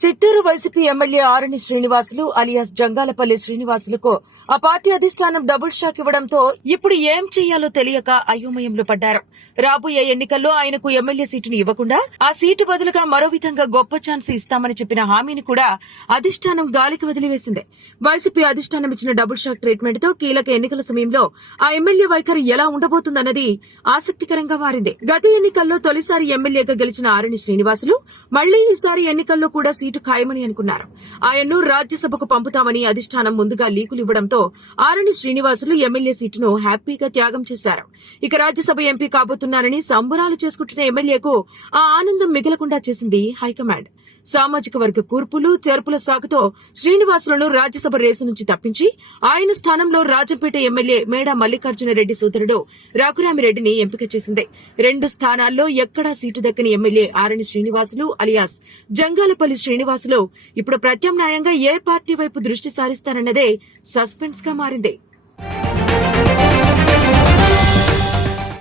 YCP MLA Arani Srinivasulu alias Jangalapalli శ్రీనివాసులకు ఆ party అధిష్టానం double shock ఇవ్వడంతో ఇప్పుడు ఏం చేయాలో తెలియక అయోమయంలో పడ్డారు. రాబోయే ఎన్నికల్లో ఆయనకు ఎమ్మెల్యే సీటును ఇవ్వకుండా ఆ సీటు బదులుగా మరో విధంగా గొప్ప ఛాన్స్ ఇస్తామని చెప్పిన హామీని కూడా అధిష్టానం గాలికి వదిలివేసింది. వైసీపీ అధిష్టానం ఇచ్చిన డబుల్ షాక్ ట్రీట్మెంట్తో కీలక ఎన్నికల సమయంలో ఆ ఎమ్మెల్యే వైఖరి ఎలా ఉండబోతుందన్నది ఆసక్తికరంగా మారింది. గత ఎన్నికల్లో తొలిసారి ఎమ్మెల్యేగా గెలిచిన ఆరణి శ్రీనివాసులు మళ్ళీ ఈసారి ఎన్నికల్లో కూడా సీటు ఖాయమని అనుకున్నారు. ఆయన్ను రాజ్యసభకు పంపుతామని అధిష్టానం ముందుగా లీకులు ఇవ్వడంతో ఆరణి శ్రీనివాసులు ఎమ్మెల్యే సీటును హ్యాపీగా త్యాగం చేశారు. ఇక రాజ్యసభ ఎంపీ కాబోతున్నారని సంబరాలు చేసుకుంటున్న ఎమ్మెల్యేకు ఆ ఆనందం మిగలకుండా చేసింది హైకమాండ్. సామాజిక వర్గ కూర్పులు చేర్పుల సాకుతో శ్రీనివాసులను రాజ్యసభ రేసు నుంచి తప్పించి ఆయన స్థానంలో రాజంపేట ఎమ్మెల్యే మేడా మల్లికార్జున రెడ్డి సోదరుడు రాకురామిరెడ్డిని ఎంపిక చేసింది. రెండు స్థానాల్లో ఎక్కడా సీటు దక్కని ఎమ్మెల్యే ఆరణి శ్రీనివాసులు అలియాస్ జంగాలపల్లి శ్రీనివాసులు. ఇప్పుడు ప్రత్యామ్నాయంగా ఏ పార్టీ వైపు దృష్టి సారిస్తారన్నదే సస్పెన్స్గా మారింది.